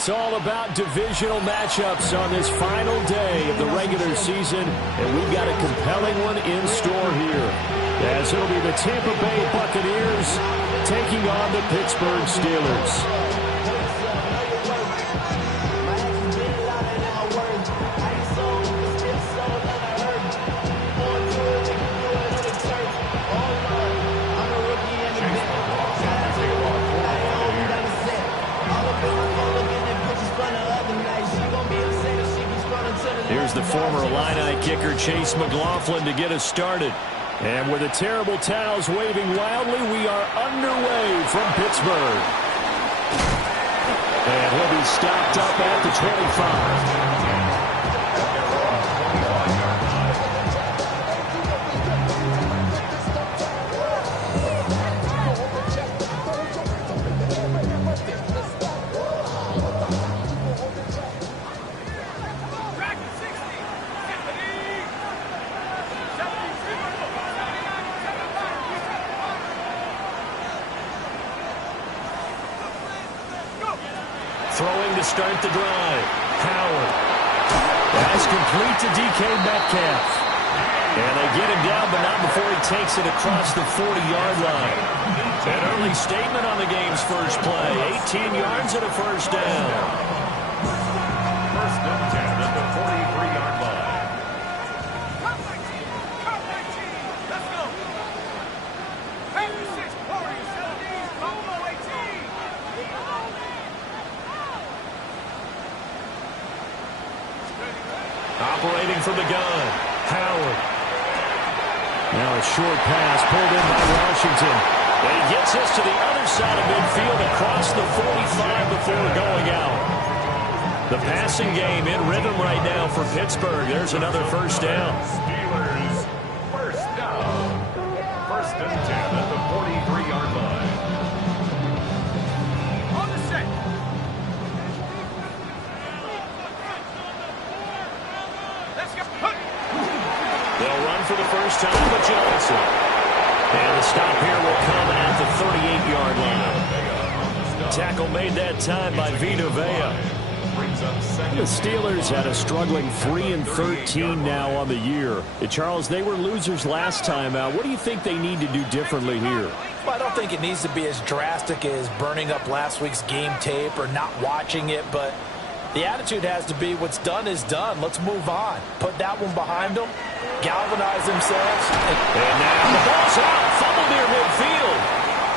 It's all about divisional matchups on this final day of the regular season, and we've got a compelling one in store here, as it'll be the Tampa Bay Buccaneers taking on the Pittsburgh Steelers. Here's the former Illini kicker Chase McLaughlin to get us started. And with the terrible towels waving wildly, we are underway from Pittsburgh. And he'll be stopped up at the 25. Throwing to start the drive. Howard. That's complete to DK Metcalf. And they get him down, but not before he takes it across the 40-yard line. An early statement on the game's first play. 18 yards and a first down. First and 10 at the 43-yard line. Operating from the gun, Howard. Now a short pass pulled in by Washington. And he gets us to the other side of midfield across the 45 before going out. The passing game in rhythm right now for Pittsburgh. There's another first down. Steelers, first down. First and 10 at the 43-yard line. On the set. They'll run for the first time with Johnson. And the stop here will come at the 38-yard line. Tackle made that time by Vita Vea. The Steelers had a struggling 3-13 now on the year. Charles, they were losers last time out. What do you think they need to do differently here? Well, I don't think it needs to be as drastic as burning up last week's game tape or not watching it, but the attitude has to be what's done is done. Let's move on. Put that one behind them. Galvanize themselves. And now the ball's out. Fumble near midfield.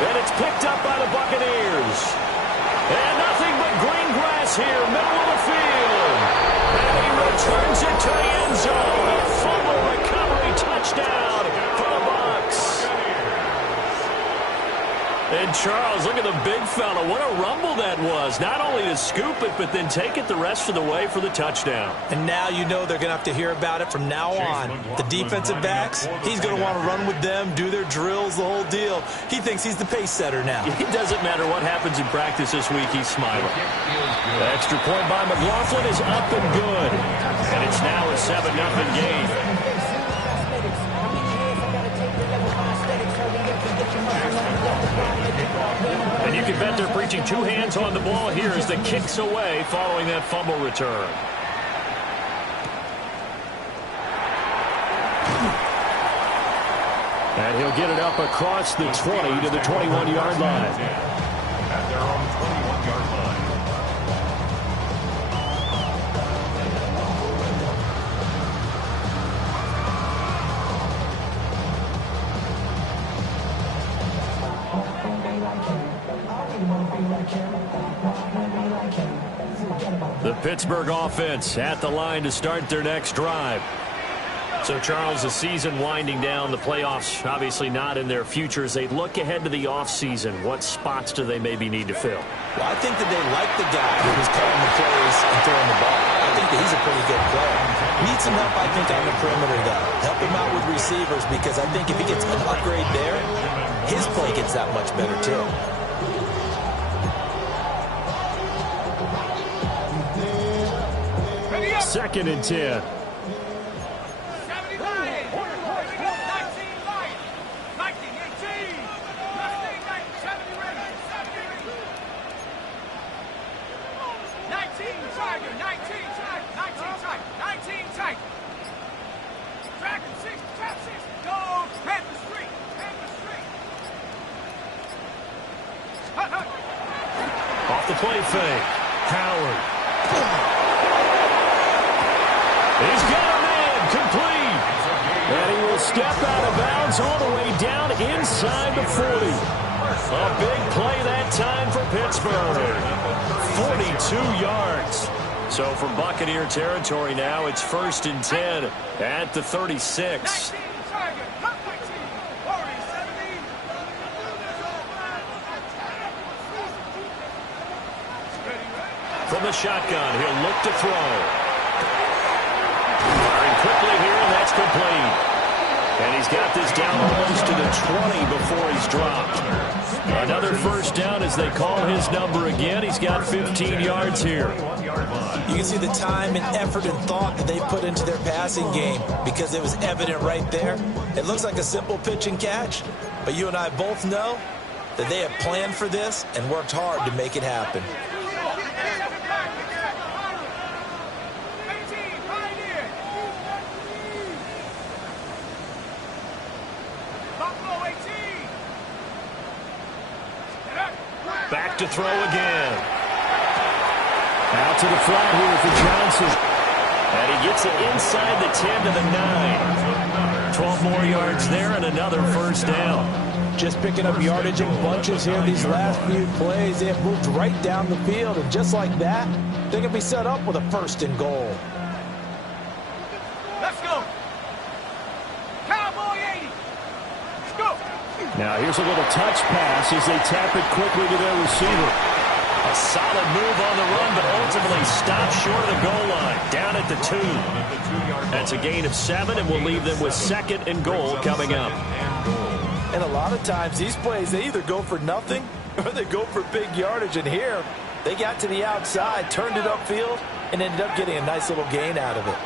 And it's picked up by the Buccaneers. And nothing but green grass here, middle of the field. And he returns it to the end zone. A fumble recovery touchdown for the Bucs. And Charles, look at the big fella. What a rumble that was. Not only to scoop it, but then take it the rest of the way for the touchdown. And now you know they're going to have to hear about it from now on. The defensive backs, he's going to want to run with them, do their drills, the whole deal. He thinks he's the pace setter now. It doesn't matter what happens in practice this week, he's smiling. The extra point by McLaughlin is up and good. And it's now a 7-0 game. And you can bet they're preaching two hands on the ball here as the kick's away following that fumble return. And he'll get it up across the 20 to the 21-yard line. At their own 21-yard line. The Pittsburgh offense at the line to start their next drive. So, Charles, the season winding down, the playoffs obviously not in their future. As they look ahead to the offseason, what spots do they maybe need to fill? Well, I think that they like the guy who was calling the plays and throwing the ball. I think that he's a pretty good player. Needs some help, I think, on the perimeter, though. Help him out with receivers, because I think if he gets an upgrade there, his play gets that much better, too. Second and 10. Tiger, 19 Tiger, 19 Tiger. Track 6, go, Panther Street. Off the play fake. Howard. He's got a man complete. And he will step out of bounds all the way down inside the 40. A big play that time for Pittsburgh. 42 yards. So from Buccaneer territory now, it's 1st and 10 at the 36. From the shotgun, he'll look to throw. Firing quickly here, and that's complete. And he's got this down almost to the 20 before he's dropped. Another first down as they call his number again. He's got 15 yards here. You can see the time and effort and thought that they put into their passing game because it was evident right there. It looks like a simple pitch and catch, but you and I both know that they have planned for this and worked hard to make it happen. Back to throw again. Out to the flat here for Johnson. And he gets it inside the 10 to the 9. 12 more yards there and another first down. Just picking up yardage in bunches here these last few plays. They have moved right down the field, and just like that, they're going to be set up with a 1st and goal. Let's go. Cowboy 80. Let's go. Now here's a little touch pass as they tap it quickly to their receiver. A solid move on the run, but ultimately stopped short of the goal line, down at the 2. That's a gain of 7, and we'll leave them with 2nd and goal coming up. And a lot of times these plays, they either go for nothing or they go for big yardage. And here, they got to the outside, turned it upfield, and ended up getting a nice little gain out of it.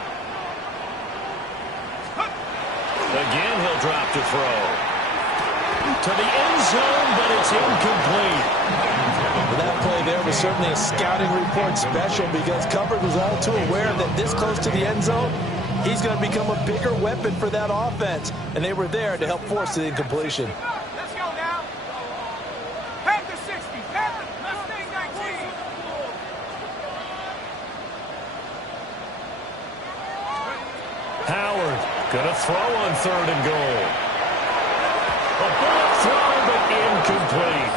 Again, he'll drop to throw. To the end zone, but it's incomplete. That play there was certainly a scouting report special because Covered was all too aware that this close to the end zone, he's going to become a bigger weapon for that offense. And they were there to help force the incompletion. Let's go now. Panther 60. Panther, Mustang 19. Howard going to throw on 3rd and goal. A bullet throw, but incomplete.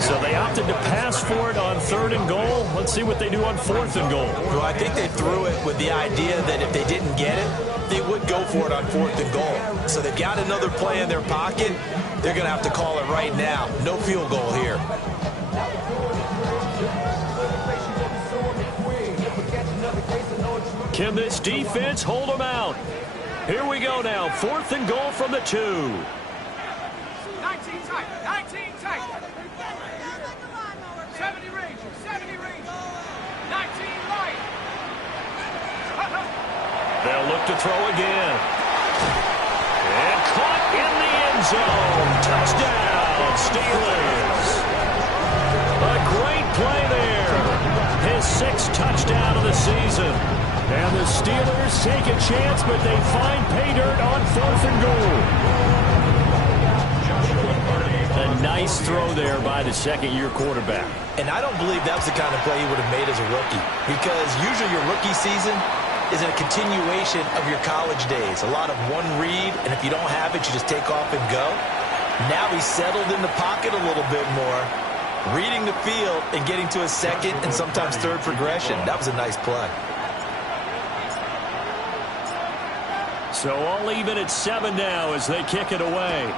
So they opted to pass for it on 3rd and goal. Let's see what they do on 4th and goal. Well, I think they threw it with the idea that if they didn't get it, they would go for it on 4th and goal. So they've got another play in their pocket. They're going to have to call it right now. No field goal here. Can this defense hold them out? Here we go now. 4th and goal from the 2. 19 tight. 19 tight. 70 Rangers. 70 Rangers. 19 light. They'll look to throw again. And caught in the end zone. Touchdown, Steelers. A great play there. His 6th touchdown of the season. And the Steelers take a chance, but they find pay dirt on 4th and goal. A nice throw there by the second-year quarterback. And I don't believe that was the kind of play he would have made as a rookie, because usually your rookie season is a continuation of your college days. A lot of one read, and if you don't have it, you just take off and go. Now he's settled in the pocket a little bit more, reading the field and getting to his 2nd and sometimes 3rd progression. That was a nice play. So all even at 7 now as they kick it away.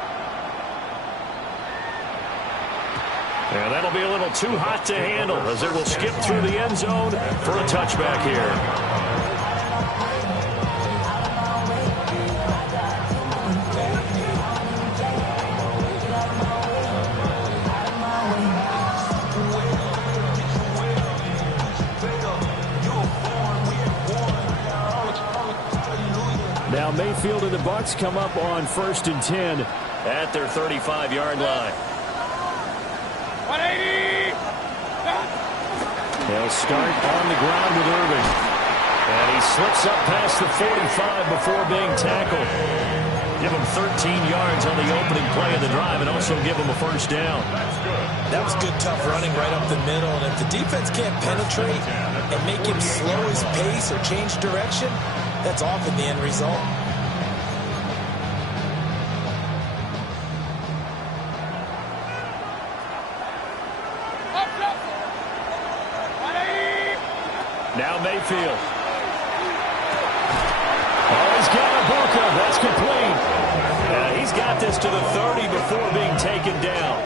And that'll be a little too hot to handle as it will skip through the end zone for a touchback here. Now Mayfield and the Bucs come up on 1st and 10 at their 35-yard line. 180. They'll start on the ground with Irving. And he slips up past the 45 before being tackled. Give him 13 yards on the opening play of the drive and also give him a first down. That was good, tough running right up the middle. And if the defense can't penetrate and make him slow his pace or change direction, that's often the end result. Now Mayfield. Oh, he's got a Boca. That's complete. He's got this to the 30 before being taken down.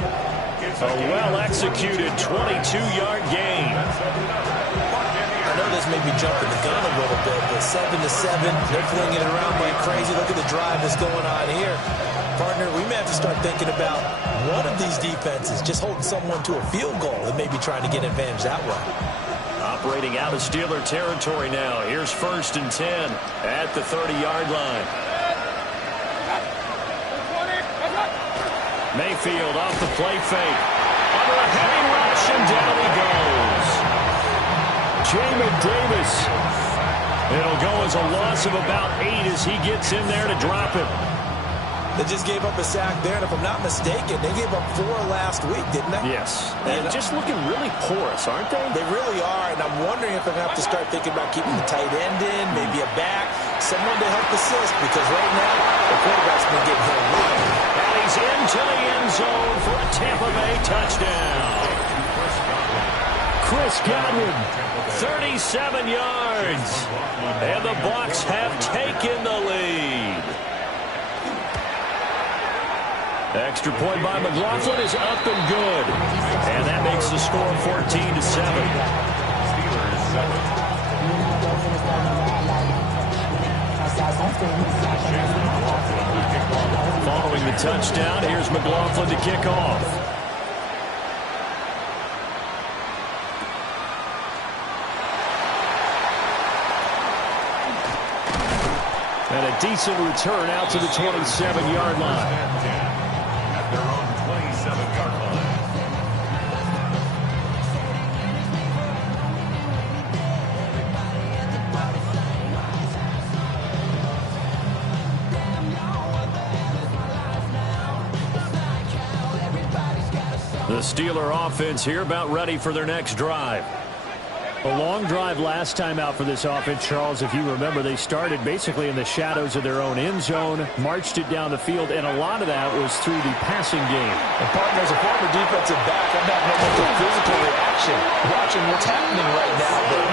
A well-executed 22-yard gain. I know this may be jumping the gun a little bit, but 7-7, they're flinging it around like crazy. Look at the drive that's going on here. Partner, we may have to start thinking about one of these defenses just holding someone to a field goal and maybe trying to get an advantage that way. Operating out of Steeler territory now. Here's 1st and 10 at the 30-yard line. Mayfield off the play fake. Under a heavy rush, and down he goes. Jamin Davis. It'll go as a loss of about 8 as he gets in there to drop it. They just gave up a sack there, and if I'm not mistaken, they gave up 4 last week, didn't they? Yes. And just looking really porous, aren't they? They really are, and I'm wondering if they're going to have to start thinking about keeping the tight end in, maybe a back, someone to help assist, because right now, the quarterback's been getting hit a lot. And he's into the end zone for a Tampa Bay touchdown. Chris Godwin, 37 yards. And the Bucs have taken the lead. Extra point by McLaughlin is up and good. And that makes the score 14-7. Following the touchdown, here's McLaughlin to kick off. And a decent return out to the 27-yard line. Their own 27-yard line. The Steeler offense here about ready for their next drive. A long drive last time out for this offense, Charles. If you remember, they started basically in the shadows of their own end zone, marched it down the field, and a lot of that was through the passing game. And partner, as a former defensive back, I'm not having a physical reaction watching what's happening right now. But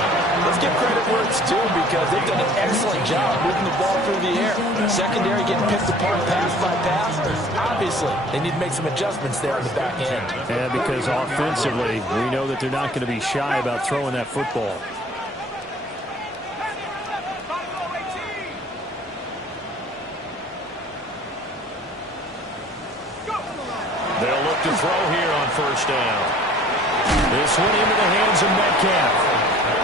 let's give credit where it's due, because they've done an excellent job moving the ball through the air. Secondary getting picked apart pass by pass. Obviously, they need to make some adjustments there on the back end. And because offensively, we know that they're not going to be shy about throwing that football. They'll look to throw here on 1st down. This one into the hands of Metcalf.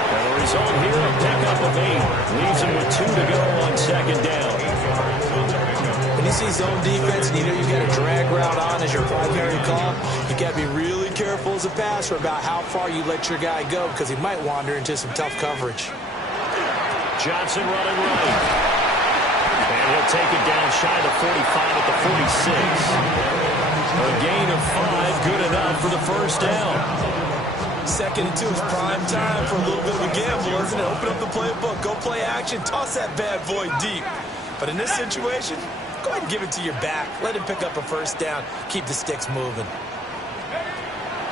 And the result here, a pickup of 8. Leaves him with 2 to go on 2nd down. When you see zone defense and you know you got a drag route on as your primary call, you got to be really careful as a passer about how far you let your guy go, because he might wander into some tough coverage. Johnson running right. And he'll take it down shy of the 45 at the 46. A gain of 5, good enough for the 1st down. 2nd and 2 is prime time for a little bit of a gamble, isn't it? Open up the playbook, go play action, toss that bad boy deep. But in this situation, go ahead and give it to your back. Let him pick up a 1st down. Keep the sticks moving.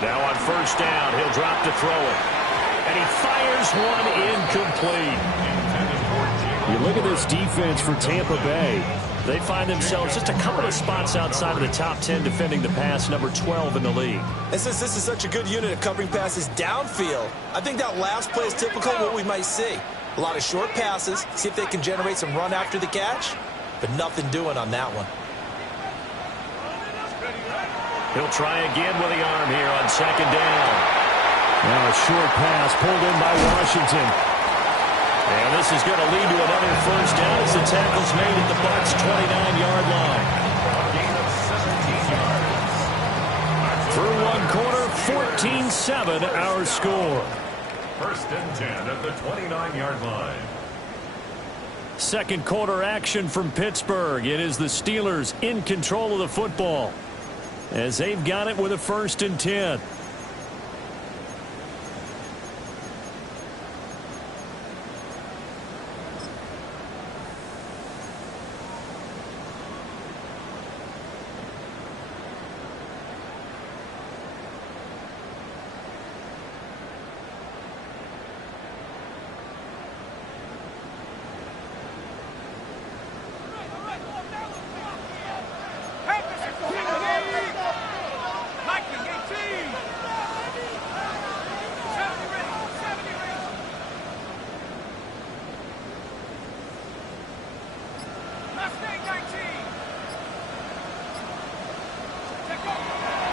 Now on 1st down, he'll drop to throw it. And he fires one incomplete. You look at this defense for Tampa Bay. They find themselves just a couple of spots outside of the top 10 defending the pass, number 12 in the league. And since this is such a good unit of covering passes downfield, I think that last play is typical of what we might see. A lot of short passes, see if they can generate some run after the catch, but nothing doing on that one. He'll try again with the arm here on 2nd down. Now a short pass pulled in by Washington. And this is going to lead to another 1st down as the tackle's made at the Bucs' 29-yard line. Gain of 17 yards. Through one quarter, 14-7 our score. First and 10 at the 29-yard line. Second quarter action from Pittsburgh. It is the Steelers in control of the football as they've got it with a first and 10.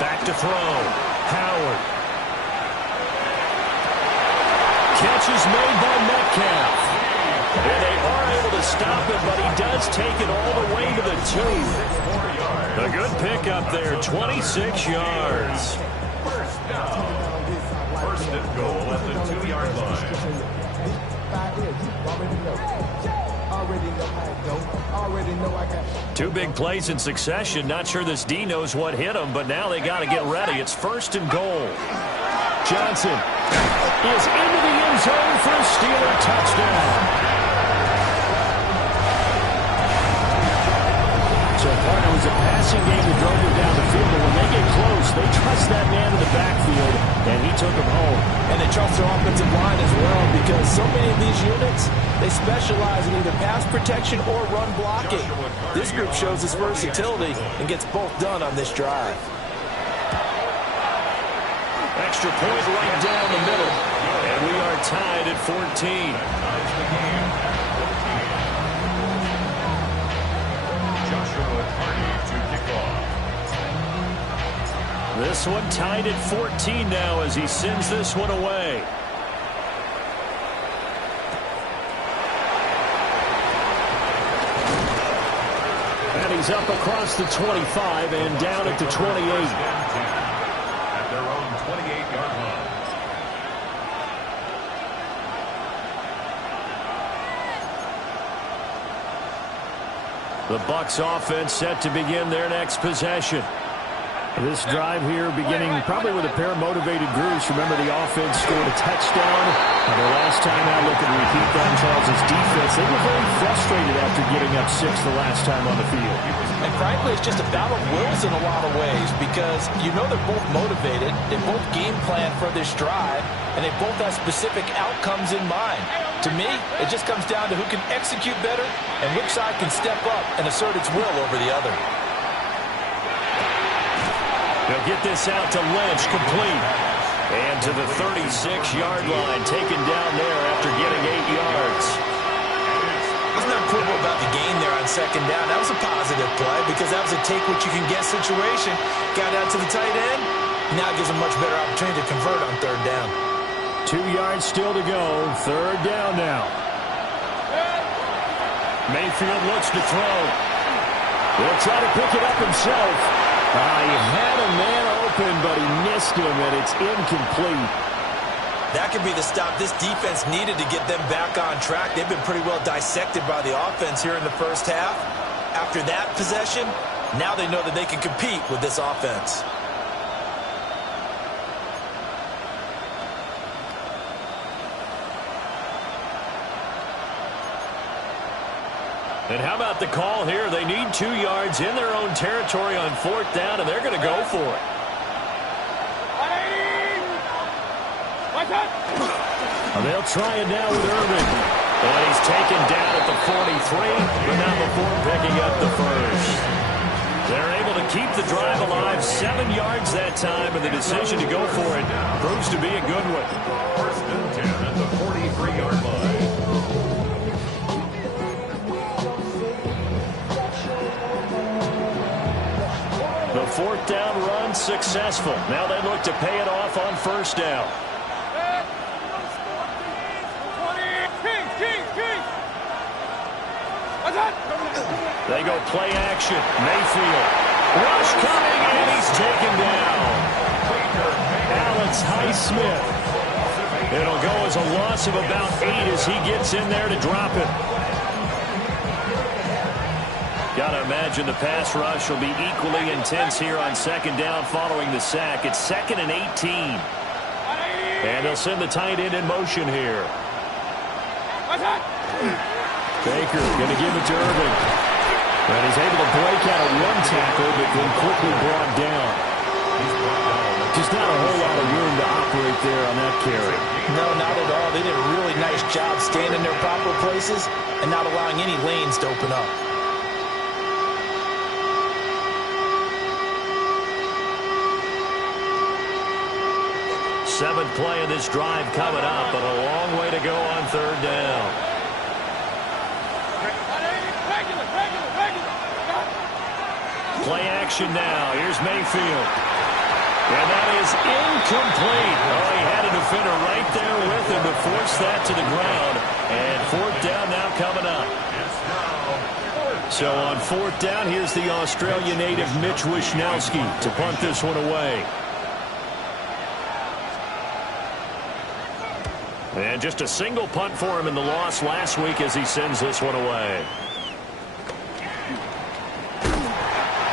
Back to throw. Howard. Catch is made by Metcalf. And they are able to stop it, but he does take it all the way to the 2. A good pickup there, 26 yards. First down. First and goal at the 2-yard line. Two big plays in succession. Not sure this D knows what hit him, but now they got to get ready. It's first and goal. Johnson is into the end zone for a Steeler touchdown. So part it was a passing game that drove him down the field, but when they get close, they trust that man in the backfield, and he took him home. And they trust their offensive line as well, because so many of these units, they specialize in either pass protection or run blocking. This group shows its versatility and gets both done on this drive. Extra point right down the middle, and we are tied at 14. This one tied at 14 now as he sends this one away. And he's up across the 25 and down at the 28. At their own 28-yard line. The Bucs offense set to begin their next possession. This drive here beginning probably with a pair of motivated groups. Remember, the offense scored a touchdown. And the last time out, look at repeat that, Charles' defense. They were very frustrated after giving up 6 the last time on the field. And frankly, it's just a battle of wills in a lot of ways, because you know they're both motivated. They both game plan for this drive, and they both have specific outcomes in mind. To me, it just comes down to who can execute better and which side can step up and assert its will over the other. They'll get this out to Lynch, complete. And to the 36-yard line, taken down there after getting 8 yards. There's nothing provable about the gain there on second down. That was a positive play because that was a take-what-you-can-get situation. Got out to the tight end. Now gives them much better opportunity to convert on third down. 2 yards still to go. Third down now. Mayfield looks to throw. He'll try to pick it up himself. He had a man open, but he missed him, and it's incomplete. That could be the stop this defense needed to get them back on track. They've been pretty well dissected by the offense here in the first half. After that possession, now they know that they can compete with this offense. And how about the call here? They need 2 yards in their own territory on fourth down, and they're going to go for it. They'll try it now with Irvin. And he's taken down at the 43, but not before picking up the first. They're able to keep the drive alive, 7 yards that time, and the decision to go for it proves to be a good one. First and 10 at the 43-yard line. The fourth down run successful. Now they look to pay it off on first down. They go play action. Mayfield. Rush coming, and he's taken down. Alex Highsmith. It'll go as a loss of about 8 as he gets in there to drop it. Got to imagine the pass rush will be equally intense here on second down following the sack. It's 2nd and 18. And they'll send the tight end in motion here. Baker going to give it to Irving. And he's able to break out of one tackle, but then quickly brought down. Just not a whole lot of room to operate there on that carry. No, not at all. They did a really nice job staying in their proper places and not allowing any lanes to open up. Seventh play of this drive coming up, but a long way to go on third down. Play action now. Here's Mayfield. And that is incomplete. Oh, he had a defender right there with him to force that to the ground. And fourth down now coming up. So on fourth down, here's the Australia native Mitch Wishnowsky to punt this one away. And just a single punt for him in the loss last week as he sends this one away.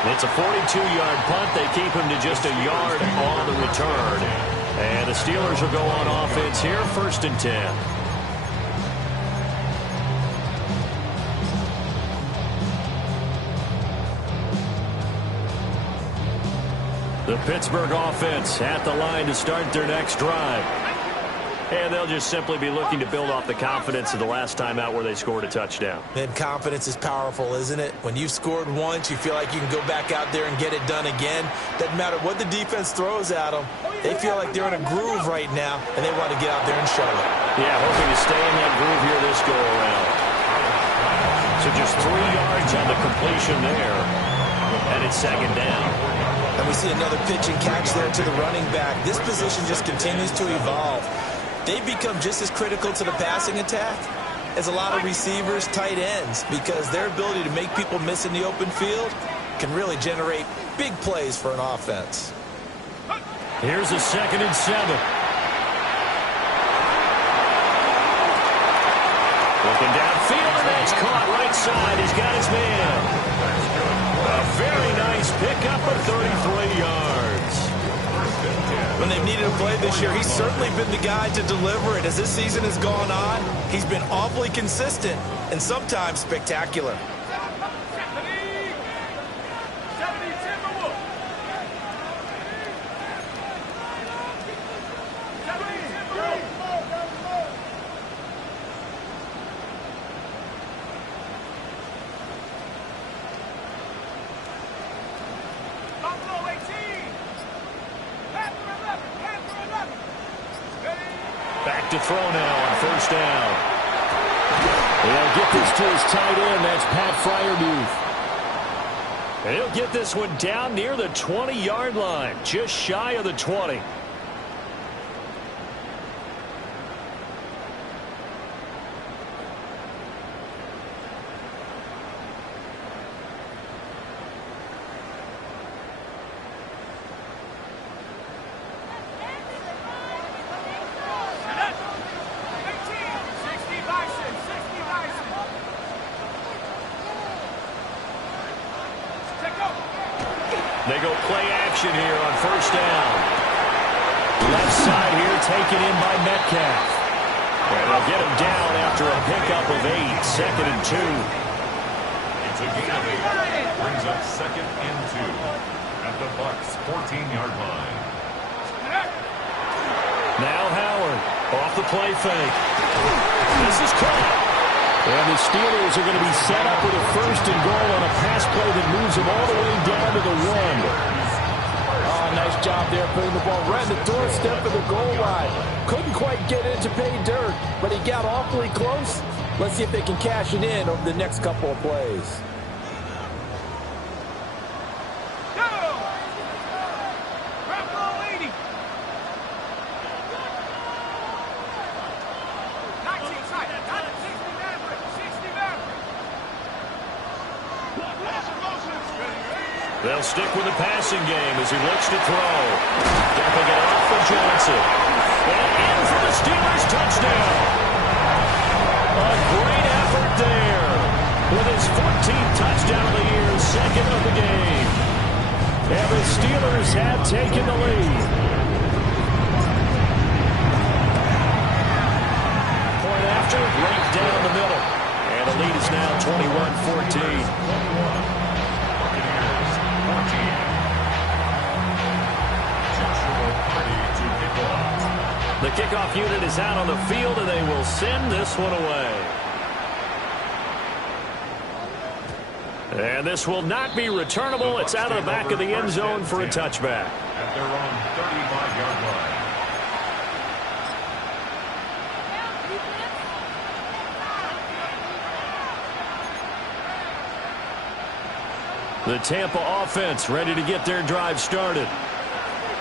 It's a 42-yard punt. They keep him to just a yard on the return. And the Steelers will go on offense here, 1st and 10. The Pittsburgh offense at the line to start their next drive. And they'll just simply be looking to build off the confidence of the last time out where they scored a touchdown. And confidence is powerful, isn't it? When you've scored once, you feel like you can go back out there and get it done again. Doesn't matter what the defense throws at them. They feel like they're in a groove right now, and they want to get out there and show it. Yeah, hoping to stay in that groove here this go-around. So just 3 yards on the completion there. And it's 2nd down. And we see another pitch and catch there to the running back. This position just continues to evolve. They've become just as critical to the passing attack as a lot of receivers, tight ends, because their ability to make people miss in the open field can really generate big plays for an offense. Here's a 2nd and 7. Looking downfield, and that's caught right side. He's got his man. A very nice pickup of 33 yards. When they've needed a play this year, he's certainly been the guy to deliver it. As this season has gone on, he's been awfully consistent and sometimes spectacular. To throw now on 1st down. They'll get this to his tight end. That's Pat Freiermuth. And he'll get this one down near the 20-yard line, just shy of the 20. They go play action here on 1st down. Left side here taken in by Metcalf. And they'll get him down after a pickup of 8, 2nd and 2. It's a gain of 8. Brings up 2nd and 2 at the Bucs' 14-yard line. Now Howard off the play fake. This is caught. And the Steelers are going to be set up with a 1st and goal on a pass play that moves them all the way down to the 1. Oh, nice job there putting the ball right at the doorstep of the goal line. Couldn't quite get it to pay dirt, but he got awfully close. Let's see if they can cash it in over the next couple of plays. They'll stick with the passing game as he looks to throw. Dumping it off for Johnson. And in for the Steelers touchdown. A great effort there. With his 14th touchdown of the year, second of the game. And the Steelers have taken the lead. Point after, right down the middle. And the lead is now 21-14. The kickoff unit is out on the field, and they will send this one away. And this will not be returnable. It's out of the back of the end zone for a touchback. At their own 35-yard line. The Tampa offense ready to get their drive started.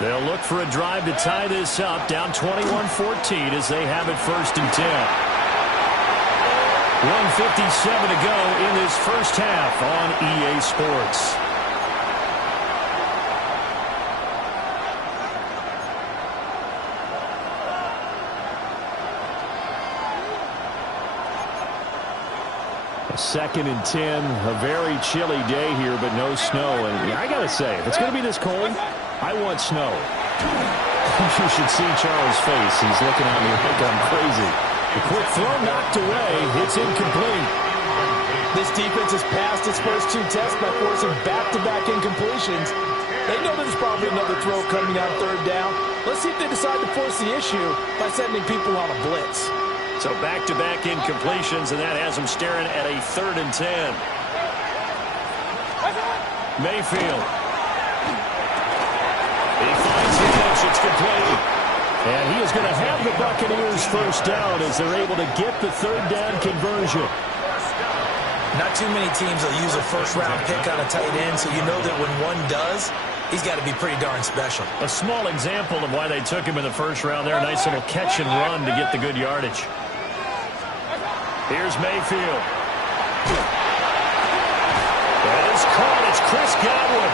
They'll look for a drive to tie this up, down 21-14 as they have it 1st and 10. 1:57 to go in this first half on EA Sports. Second and 10, a very chilly day here, but no snow. And I got to say, if it's going to be this cold, I want snow. You should see Charles' face. He's looking at me like I'm crazy. The quick throw knocked away. It's incomplete. This defense has passed its first 2 tests by forcing back-to-back incompletions. They know there's probably another throw coming out 3rd down. Let's see if they decide to force the issue by sending people on a blitz. So back-to-back incompletions, and that has them staring at a 3rd and 10. Mayfield. He finds the catch. It's complete. And he is going to have the Buccaneers first down as they're able to get the 3rd down conversion. Not too many teams will use a first-round pick on a tight end, so you know that when one does, he's got to be pretty darn special. A small example of why they took him in the first round there. Nice little catch and run to get the good yardage. Here's Mayfield. That is caught. It's Chris Godwin.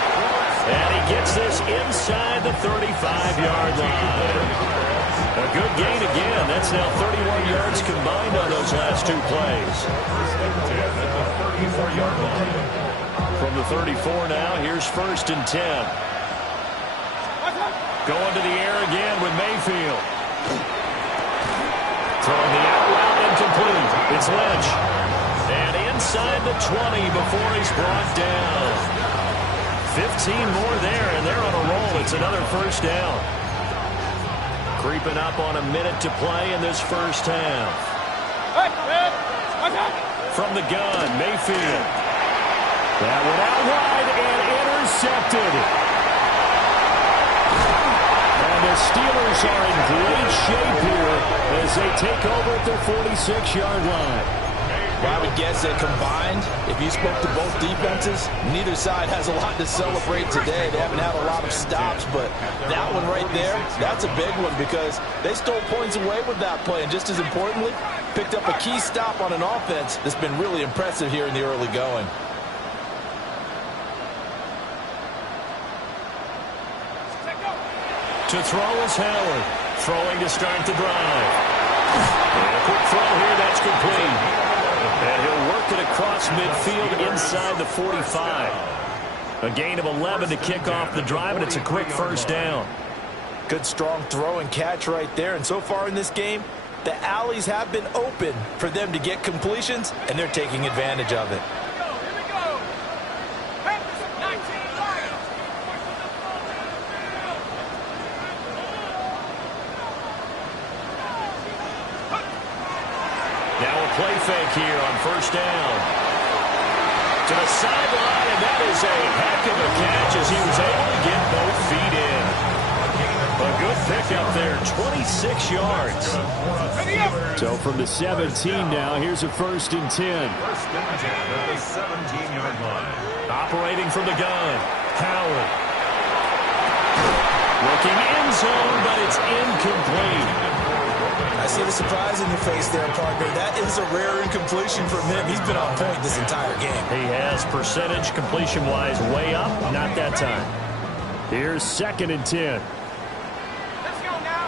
And he gets this inside the 35-yard line. A good gain again. That's now 31 yards combined on those last 2 plays. From the 34 now, here's 1st and 10. Going to the air again with Mayfield. Throwing the out route incomplete. It's Lynch. And inside the 20 before he's brought down. 15 more there, and they're on a roll. It's another first down. Creeping up on a minute to play in this first half. From the gun, Mayfield. That one out wide and intercepted. And the Steelers are in great shape here as they take over at their 46-yard line. Well, I would guess that combined, if you spoke to both defenses, neither side has a lot to celebrate today. They haven't had a lot of stops, but that one right there, that's a big one because they stole points away with that play. And just as importantly, picked up a key stop on an offense that's been really impressive here in the early going. To throw is Howard. Throwing to start the drive. And a quick throw here, that's complete. And he'll work it across midfield inside the 45. A gain of 11 to kick off the drive, and it's a quick first down. Good strong throw and catch right there. And so far in this game, the alleys have been open for them to get completions, and they're taking advantage of it. Now a play fake here on first down. To the sideline, and that is a heck of a catch as he was able to get both feet in. A good pickup there, 26 yards. So from the 17 now, here's a 1st and 10. 1st and 10 at the 17-yard line. Operating from the gun, Howard. Looking end zone, but it's incomplete. I see the surprise in your face there, partner. That is a rare incompletion from him. He's been on point this entire game. He has percentage completion-wise way up, not that time. Here's 2nd and 10. Let's go now.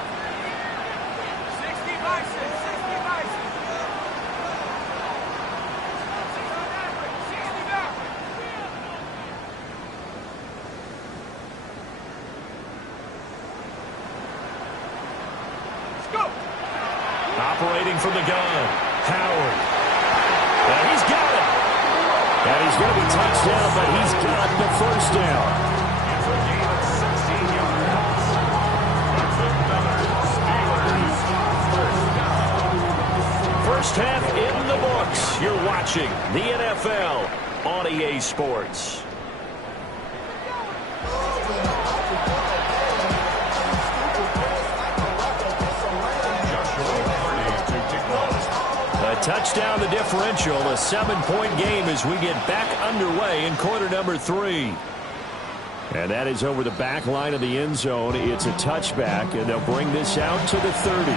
Accelerating from the gun. Howard. And he's got it. And he's going to be touched down, but he's got the first down. It's a gain of 16 yards. That's another Steelers first down. First half in the books. You're watching the NFL on EA Sports. A touchdown the differential, a 7-point game as we get back underway in quarter number 3. And that is over the back line of the end zone. It's a touchback, and they'll bring this out to the 30.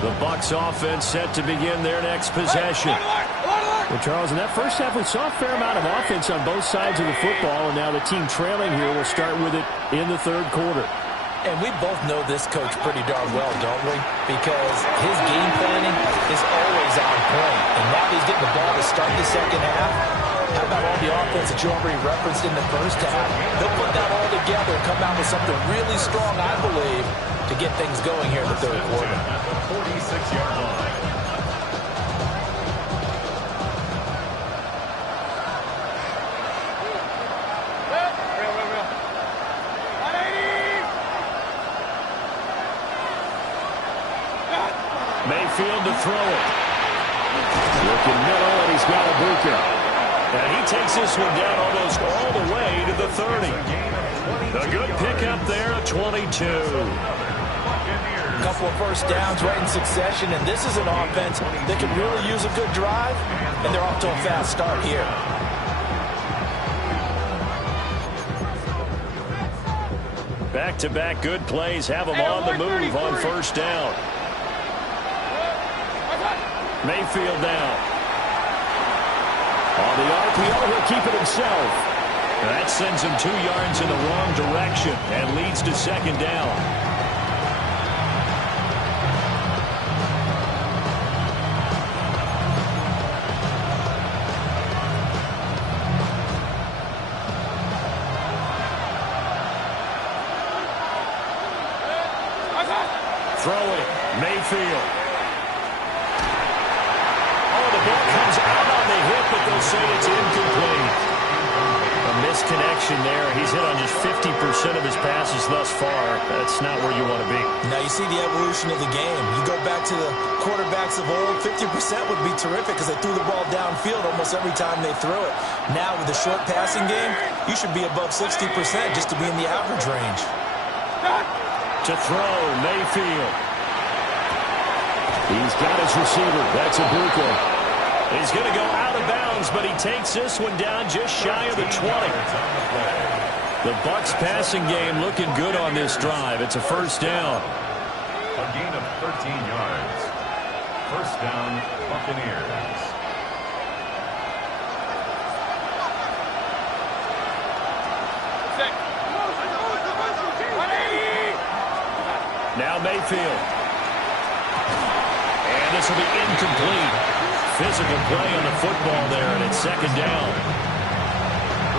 The Bucs offense set to begin their next possession. Well, Charles, in that first half, we saw a fair amount of offense on both sides of the football, and now the team trailing here will start with it in the third quarter. And we both know this coach pretty darn well, don't we? Because his game planning is always on point. And now he's getting the ball to start the second half. How about all the offense that you already referenced in the first half? They'll put that all together and come out with something really strong, I believe, to get things going here in the third quarter. At the 46-yard line. Mayfield to throw it. Looking middle, and he's got a Ibuka. And he takes this one down almost all the way to the 30. A good pickup there, a 22. A couple of first downs right in succession, and this is an offense that can really use a good drive, and they're off to a fast start here. Back-to-back good plays have them on the move on first down. Mayfield down. On the RPO, he'll keep it himself. That sends him 2 yards in the wrong direction and leads to second down. Throwing, Mayfield. The ball comes out on the hip, but they'll say it's incomplete. A misconnection there. He's hit on just 50% of his passes thus far. That's not where you want to be. Now you see the evolution of the game. You go back to the quarterbacks of old, 50% would be terrific because they threw the ball downfield almost every time they threw it. Now with the short passing game, you should be above 60% just to be in the average range. To throw, Mayfield. He's got his receiver. That's Ibuka. He's going to go out of bounds, but he takes this one down just shy of the 20. The Bucs passing game looking good on this drive. It's a first down. A gain of 13 yards. First down, Buccaneers. Now Mayfield. And this will be incomplete. Physical play on the football there, and it's second down.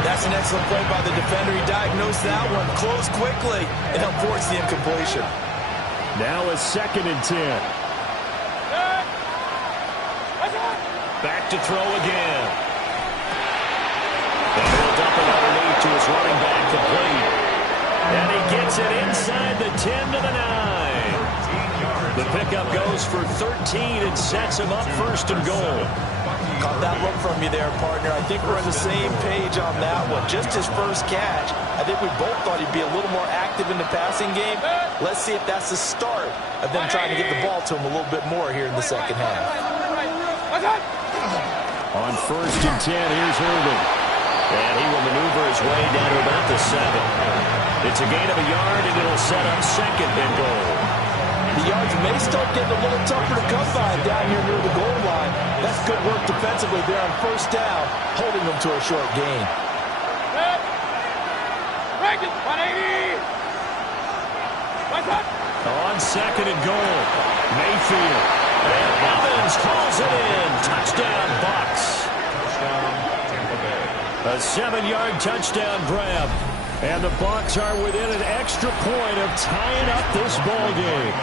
That's an excellent play by the defender. He diagnosed that one, closed quickly, and helped force the incompletion. Now a 2nd and 10. Back to throw again. And he'll dump it underneath to his running back complete. And he gets it inside the 10 to the 9. The pickup goes for 13 and sets him up first and goal. Caught that look from you there, partner. I think we're on the same page on that one. Just his first catch. I think we both thought he'd be a little more active in the passing game. Let's see if that's the start of them trying to get the ball to him a little bit more here in the second half. On first and 10, here's Irvin. And he will maneuver his way down to about the 7. It's a gain of a yard, and it'll set up second and goal. The yards may start getting a little tougher to come by down here near the goal line. That's good work defensively there on first down, holding them to a short gain. On second and goal, Mayfield. And Evans calls it in. Touchdown, Bucks. Touchdown, Tampa Bay. A 7-yard touchdown grab. And the Bucks are within an extra point of tying up this ball game.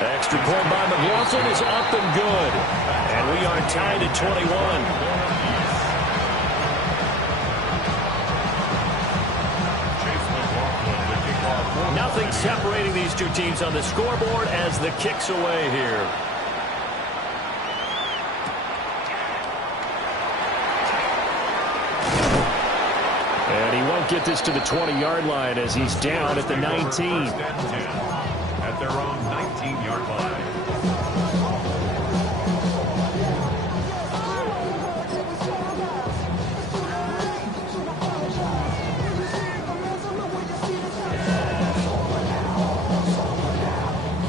Extra point by McLaughlin is up and good. And we are tied at 21. Nothing separating these two teams on the scoreboard as the kick's away here. And he won't get this to the 20-yard line as he's down at the 19. At their own 19-yard line.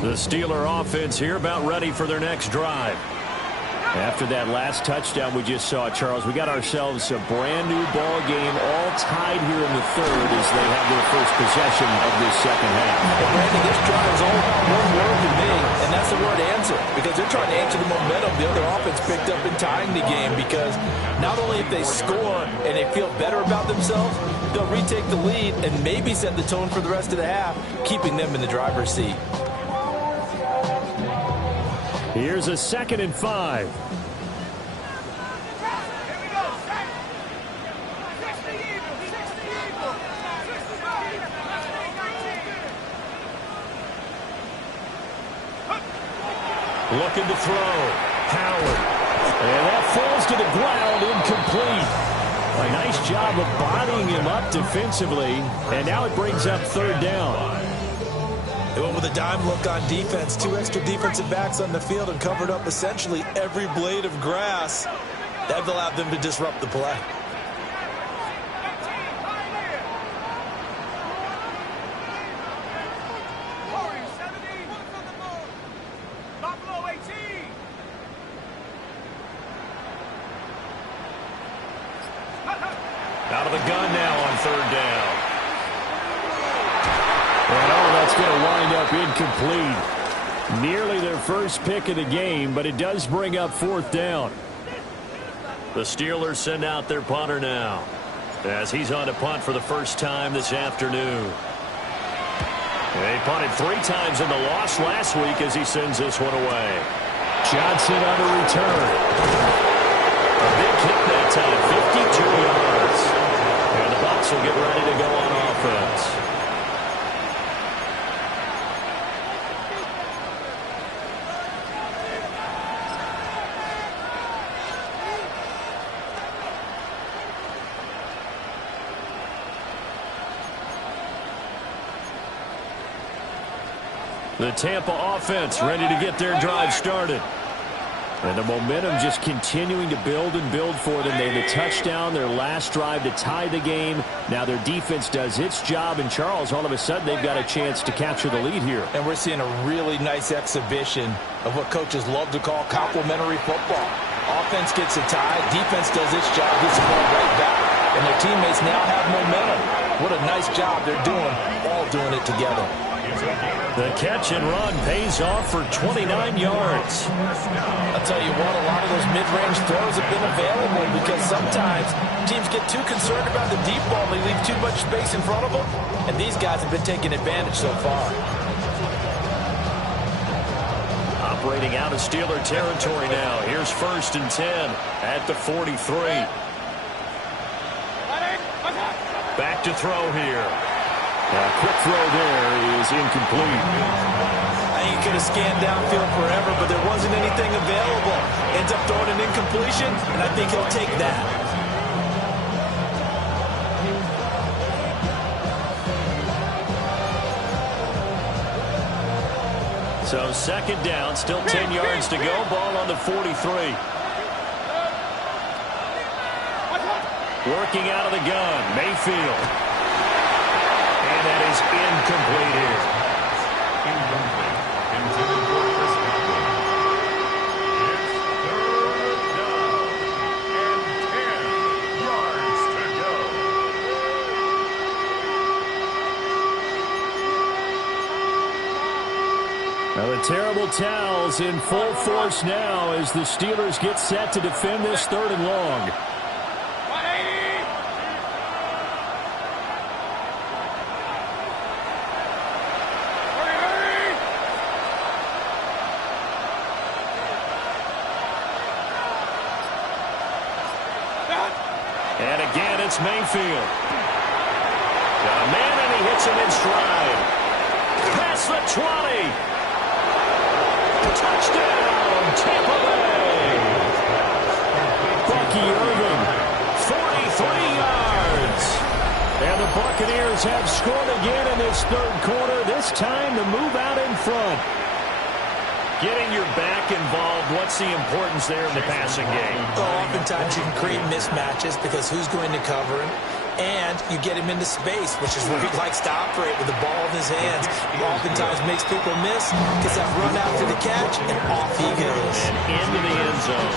The Steeler offense here about ready for their next drive. After that last touchdown we just saw, Charles, we got ourselves a brand new ball game, all tied here in the third as they have their first possession of this second half. Well, Brandon, this drive is all about one word to me, and that's the word answer, because they're trying to answer the momentum the other offense picked up in tying the game, because not only if they score and they feel better about themselves, they'll retake the lead and maybe set the tone for the rest of the half, keeping them in the driver's seat. Here's a 2nd and 5. Looking to throw. Howard. And that falls to the ground, incomplete. A nice job of bodying him up defensively. And now it brings up 3rd down. They went with a dime look on defense. 2 extra defensive backs on the field and covered up essentially every blade of grass. That allowed them to disrupt the play. Out of the gun now on 3rd down. And that's going to wind up incomplete. Nearly their first pick of the game, but it does bring up 4th down. The Steelers send out their punter now as he's on to punt for the first time this afternoon. They punted 3 times in the loss last week as he sends this one away. Johnson on the return. A big hit that time, 52 yards. And the Bucs will get ready to go on offense. The Tampa offense ready to get their drive started. And the momentum just continuing to build and build for them. They had a touchdown their last drive to tie the game. Now their defense does its job. And Charles, all of a sudden, they've got a chance to capture the lead here. And we're seeing a really nice exhibition of what coaches love to call complementary football. Offense gets a tie. Defense does its job, gets the ball right back. And their teammates now have momentum. What a nice job they're doing, all doing it together. The catch and run pays off for 29 yards. I'll tell you what, a lot of those mid-range throws have been available because sometimes teams get too concerned about the deep ball. They leave too much space in front of them, and these guys have been taking advantage so far. Operating out of Steeler territory now. Here's 1st and 10 at the 43. Back to throw here. A quick throw there is incomplete. I think he could have scanned downfield forever, but there wasn't anything available. Ends up throwing an incompletion, and I think he'll take that. So 2nd down, still 10 yards to go. Ball on the 43. Working out of the gun, Mayfield. And that is incomplete here. Incomplete. Intended for Chris Godwin. It's 3rd down. And 10 yards to go. Now the terrible towels in full force now as the Steelers get set to defend this 3rd and long. And again, it's Mayfield. Got a man, and he hits him in stride. Past the 20. Touchdown, Tampa Bay. Bucky Irving, 43 yards. And the Buccaneers have scored again in this 3rd quarter. This time to move out in front. Getting your back involved, what's the importance there in the passing game? Well, oftentimes you can create mismatches because who's going to cover him? And you get him into space, which is where he likes to operate with the ball in his hands. Oftentimes makes people miss, gets that run after the catch, and off he goes. And into the end zone.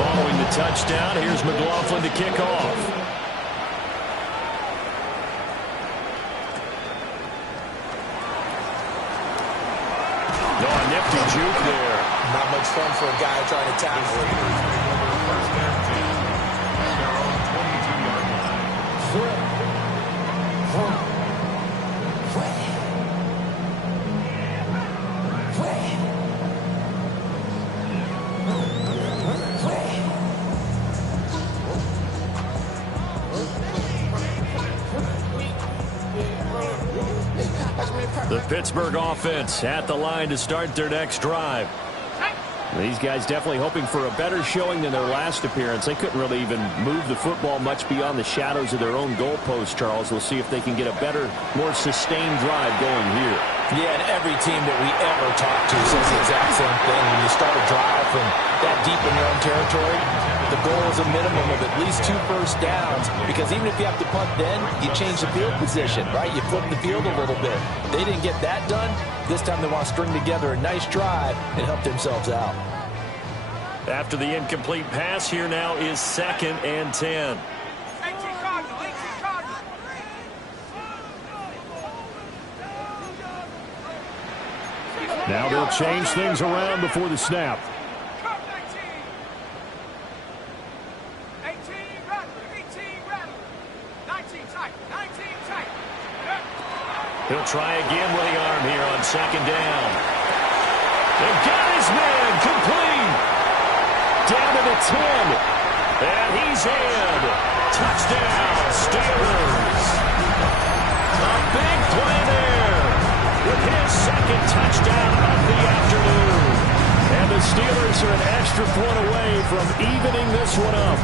Following the touchdown, here's McLaughlin to kick off. No, a nifty juke there. Not much fun for a guy trying to tackle him. First and 10 at their own 22-yard The Pittsburgh offense at the line to start their next drive. These guys definitely hoping for a better showing than their last appearance. They couldn't really even move the football much beyond the shadows of their own goalpost, Charles. We'll see if they can get a better, more sustained drive going here. Yeah, and every team that we ever talk to says the exact same thing. When you start a drive from that deep in your own territory, the goal is a minimum of at least 2 first downs, because even if you have to punt then, you change the field position, right? You flip the field a little bit. They didn't get that done. This time they want to string together a nice drive and help themselves out. After the incomplete pass, here now is 2nd and 10. Now they'll change things around before the snap. He'll try again with the arm here on 2nd down. They've got his man complete. Down to the 10. And he's in. Touchdown, Steelers. A big play there with his 2nd touchdown of the afternoon. And the Steelers are an extra point away from evening this one up.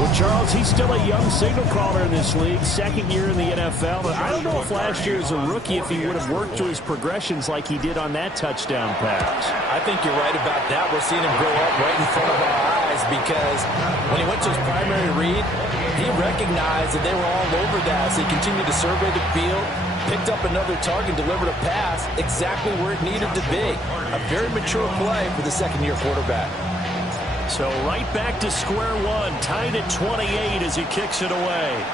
Well, Charles, he's still a young signal caller in this league, 2nd year in the NFL. But I don't know if last year as a rookie, if he would have worked through his progressions like he did on that touchdown pass. I think you're right about that. We're seeing him grow up right in front of our eyes, because when he went to his primary read, he recognized that they were all over that. So he continued to survey the field, picked up another target, delivered a pass exactly where it needed to be. A very mature play for the 2nd-year quarterback. So right back to square one, tied at 28 as he kicks it away.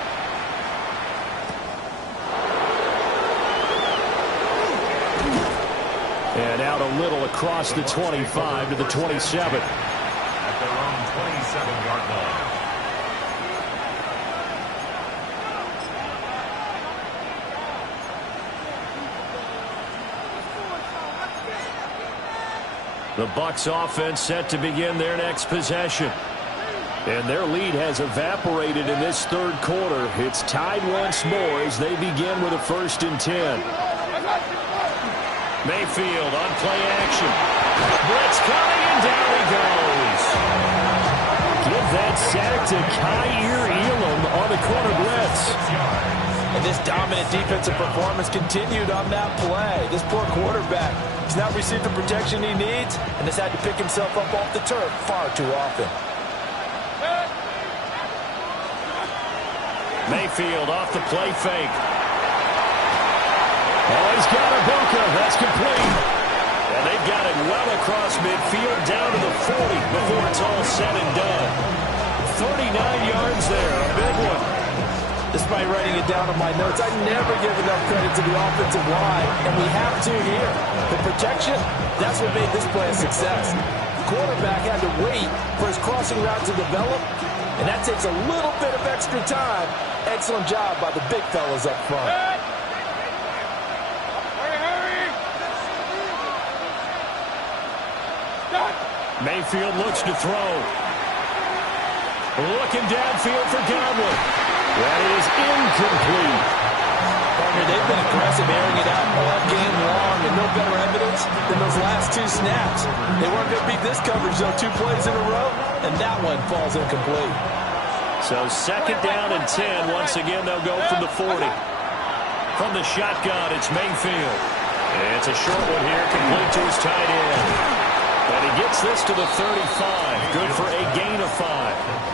And out a little across the 25 to the 27. at their own 27-yard line. The Bucs offense set to begin their next possession. And their lead has evaporated in this 3rd quarter. It's tied once more as they begin with a 1st and 10. Mayfield on play action. Blitz coming, and down he goes. Give that sack to Kaiir Elam on the corner blitz. And this dominant defensive performance continued on that play. This poor quarterback has not received the protection he needs and has had to pick himself up off the turf far too often. Mayfield off the play fake. Oh, he's got Ibuka. That's complete. And they've got it well across midfield down to the 40 before it's all said and done. 39 yards there. A big one. Despite writing it down on my notes, I never give enough credit to the offensive line, and we have to here. The protection, that's what made this play a success. The quarterback had to wait for his crossing route to develop, and that takes a little bit of extra time. Excellent job by the big fellas up front. Mayfield looks to throw. Looking downfield for Godwin. That is incomplete. Partner, they've been aggressive, airing it out all game long, and no better evidence than those last two snaps. They weren't going to beat this coverage, though, 2 plays in a row, and that one falls incomplete. So 2nd down and 10. Once again, they'll go from the 40. From the shotgun, it's Mayfield. It's a short one here, complete to his tight end. And he gets this to the 35. Good for a gain of 5.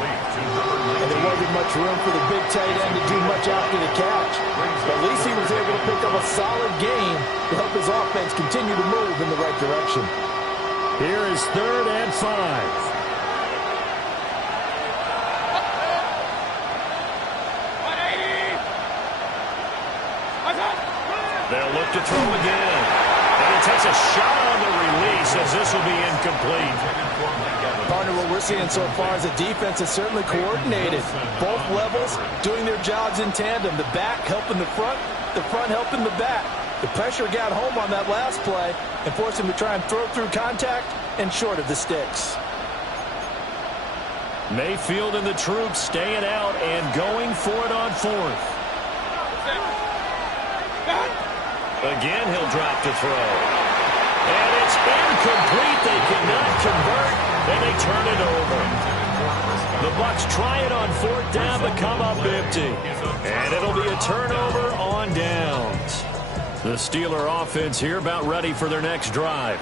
And there wasn't much room for the big tight end to do much after the catch. But at least he was able to pick up a solid gain to help his offense continue to move in the right direction. Here is 3rd and 5. They'll look to throw again. And he takes a shot on the release as this will be incomplete. Partner, what we're seeing so far is the defense is certainly coordinated. Both levels doing their jobs in tandem. The back helping the front helping the back. The pressure got home on that last play and forced him to try and throw through contact and short of the sticks. Mayfield and the troops staying out and going for it on 4th. Again, he'll drop to throw. And it's incomplete. They cannot convert, and they turn it over. The Bucs try it on 4th down, but come up empty. And it'll be a turnover on downs. The Steeler offense here about ready for their next drive.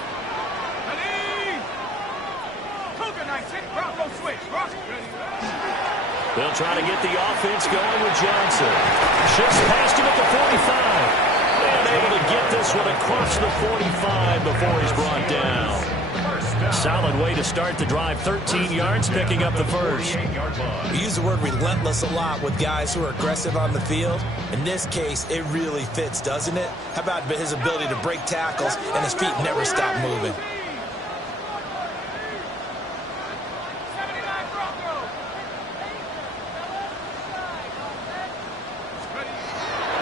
They'll try to get the offense going with Johnson. Shifts past him at the 45. And able to get this one across the 45 before he's brought down. Solid way to start the drive. 13 yards, picking up the first. We use the word relentless a lot with guys who are aggressive on the field. In this case, it really fits, doesn't it? How about his ability to break tackles and his feet never stop moving?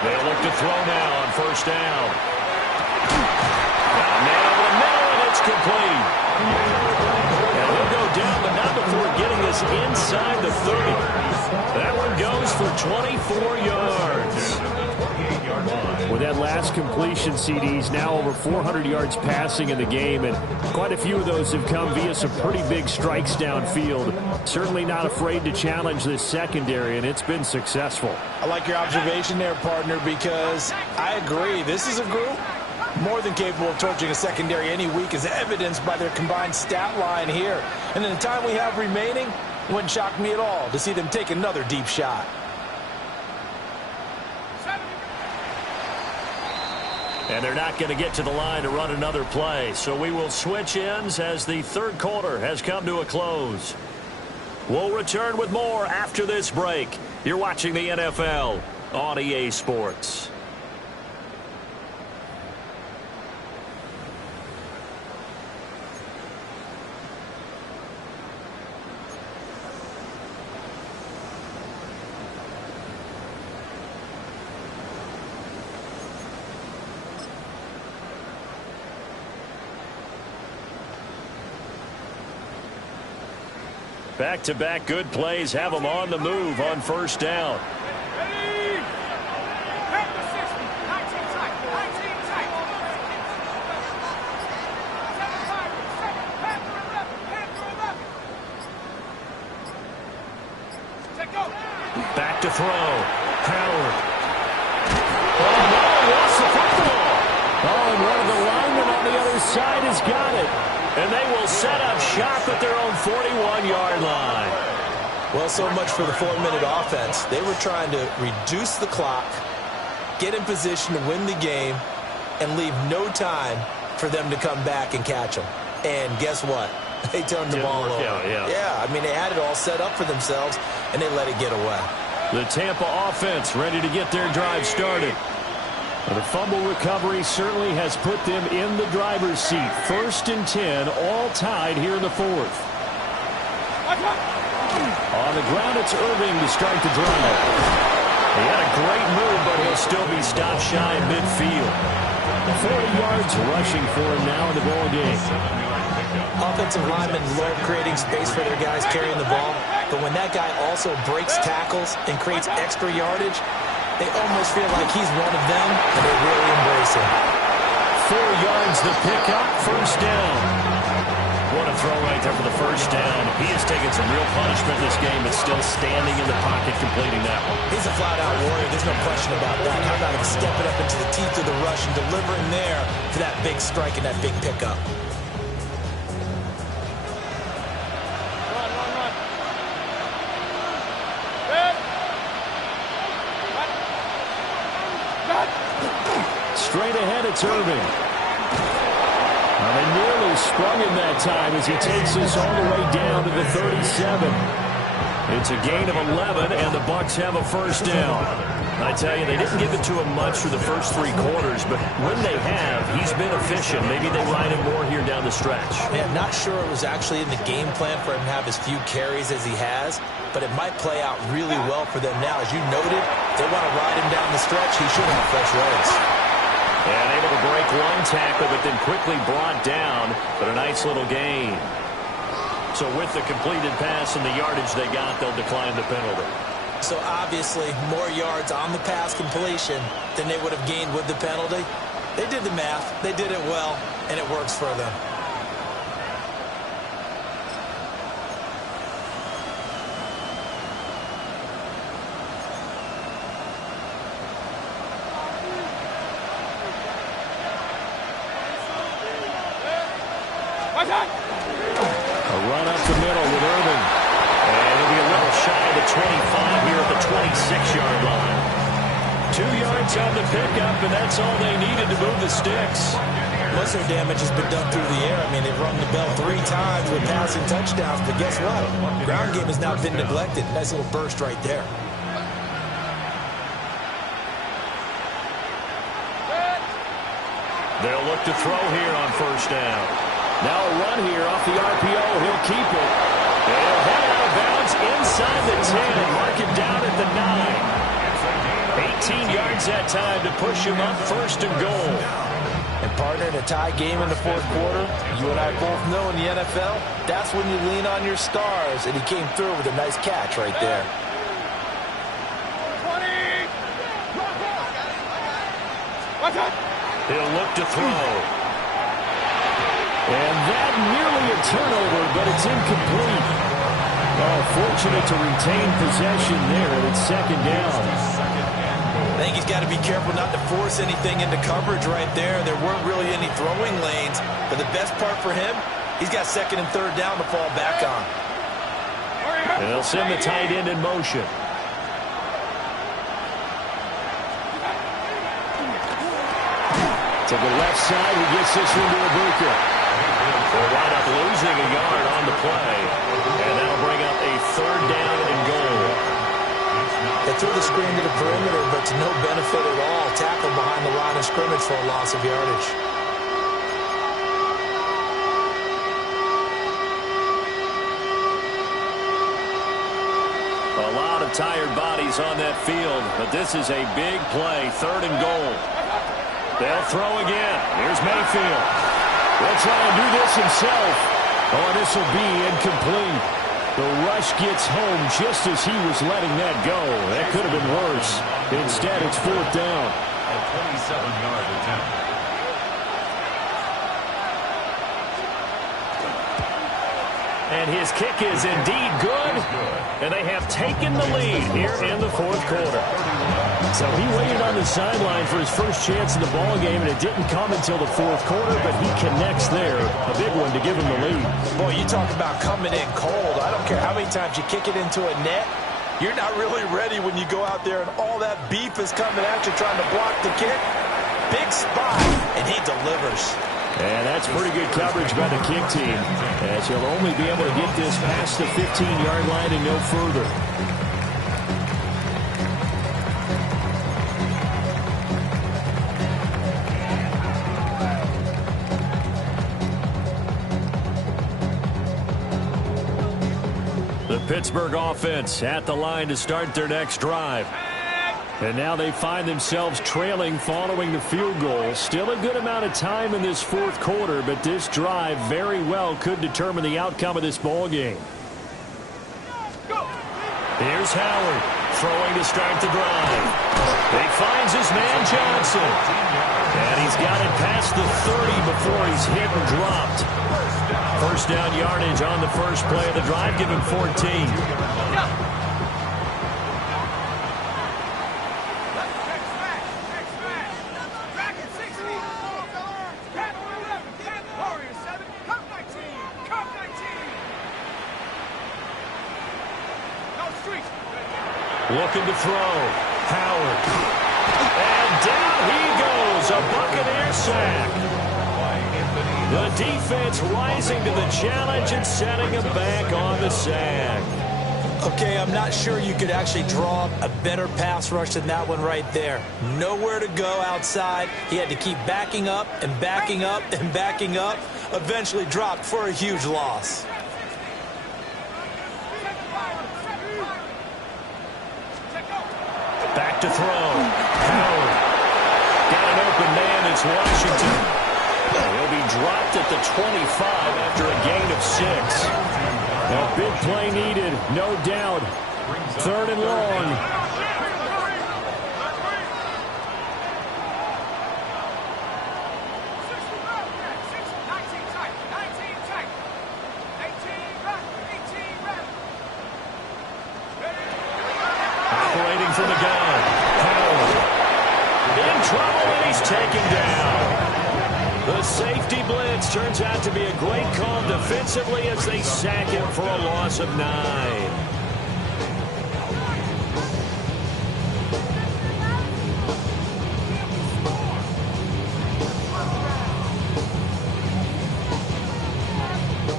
They'll look to throw now on 1st down. Man over the middle, and it's complete. And he'll go down, but not before getting this inside the 30. That one goes for 24 yards. With that last completion, CD's now over 400 yards passing in the game, and quite a few of those have come via some pretty big strikes downfield. Certainly not afraid to challenge this secondary, and it's been successful. I like your observation there, partner, because I agree. This is a group more than capable of torching a secondary any week, as evidenced by their combined stat line here. And in the time we have remaining, it wouldn't shock me at all to see them take another deep shot. And they're not going to get to the line to run another play. So we will switch ends as the 3rd quarter has come to a close. We'll return with more after this break. You're watching the NFL on EA Sports. Back-to-back good plays have them on the move on 1st down. Back to throw. Howard. Oh, no, lost the football. Oh, and one of the linemen on the other side has got it. And they will set up shop at their own 41-yard line. Well, so much for the 4-minute offense. They were trying to reduce the clock, get in position to win the game, and leave no time for them to come back and catch them. And guess what? They turned the ball over. Yeah, I mean, they had it all set up for themselves, and they let it get away. The Tampa offense ready to get their drive started. The fumble recovery certainly has put them in the driver's seat. 1st and 10, all tied here in the 4th. On the ground, it's Irving to start the drive. He had a great move, but he'll still be stopped shy of midfield. 40 yards rushing for him now in the ball game. Offensive linemen love creating space for their guys carrying the ball, but when that guy also breaks tackles and creates extra yardage, they almost feel like he's one of them, and they really embrace him. 4 yards the pickup, 1st down. What a throw right there for the 1st down. He has taken some real punishment in this game, but still standing in the pocket completing that one. He's a flat-out warrior. There's no question about that. How about him stepping up into the teeth of the rush and delivering there for that big strike and that big pickup? Straight ahead, it's Irving. They nearly sprung him that time as he takes us all the way down to the 37. It's a gain of 11, and the Bucs have a 1st down. I tell you, they didn't give it to him much for the first 3 quarters, but when they have, he's been efficient. Maybe they ride him more here down the stretch. Man, I'm not sure it was actually in the game plan for him to have as few carries as he has, but it might play out really well for them now. As you noted, if they want to ride him down the stretch, he should have fresh legs. And able to break 1 tackle, but then quickly brought down, but a nice little gain. So with the completed pass and the yardage they got, they'll decline the penalty. So obviously, more yards on the pass completion than they would have gained with the penalty. They did the math, they did it well, and it works for them. A run up the middle with Irving. And it'll be a little shy of the 25 here at the 26-yard line. 2 yards on the pickup, and that's all they needed to move the sticks. Most of their damage has been done through the air. I mean, they've rung the bell 3 times with passing touchdowns, but guess what? Ground game has not been neglected. Nice little burst right there. They'll look to throw here on 1st down. Now a run here off the RPO. He'll keep it. They'll head out of bounds inside the 10. Mark it down at the 9. 18 yards that time to push him up 1st and goal. And partner, in a tie game in the 4th quarter, you and I both know in the NFL, that's when you lean on your stars. And he came through with a nice catch right there. He'll look to throw. And that nearly a turnover, but it's incomplete. Oh, fortunate to retain possession there, and it's 2nd down. I think he's got to be careful not to force anything into coverage right there. There weren't really any throwing lanes, but the best part for him, he's got 2nd and 3rd down to fall back on. And they'll send the tight end in motion. To the left side, he gets this one to Ibuka. They'll wind up losing a yard on the play, and that'll bring up a 3rd down and goal. They threw the screen to the perimeter, but to no benefit at all. Tackle behind the line of scrimmage for a loss of yardage. A lot of tired bodies on that field, but this is a big play, 3rd and goal. They'll throw again. Here's Mayfield. They'll try and do this himself. Oh, this will be incomplete. The rush gets home just as he was letting that go. That could have been worse. Instead, it's 4th down. A 27-yard attempt. And his kick is indeed good. And they have taken the lead here in the 4th quarter. So he waited on the sideline for his first chance in the ball game, and it didn't come until the 4th quarter, but he connects there. A big one to give him the lead. Boy, you talk about coming in cold. I don't care how many times you kick it into a net. You're not really ready when you go out there and all that beef is coming at you trying to block the kick. Big spot, and he delivers. And that's pretty good coverage by the kick team, as he'll only be able to get this past the 15-yard line and no further. The Pittsburgh offense at the line to start their next drive. And now they find themselves trailing following the field goal. Still a good amount of time in this fourth quarter, but this drive very well could determine the outcome of this ball game. Here's Howard throwing to start the drive. He finds his man Johnson. And he's got it past the 30 before he's hit and dropped. First down yardage on the first play of the drive, give him 14. Looking to throw. Howard. And down he goes. A Buccaneer sack. The defense rising to the challenge and setting him back on the sack. Okay, I'm not sure you could actually draw a better pass rush than that one right there. Nowhere to go outside. He had to keep backing up and backing up and backing up. Eventually dropped for a huge loss. Back to throw. Howard. Got an open man. It's Washington. He'll be dropped at the 25 after a gain of 6. A big play needed, no doubt. Third and long. Operating from the gun. Howard. In trouble, and he's taken down. The safety blitz turns out to be a great call defensively as they sack him for a loss of 9.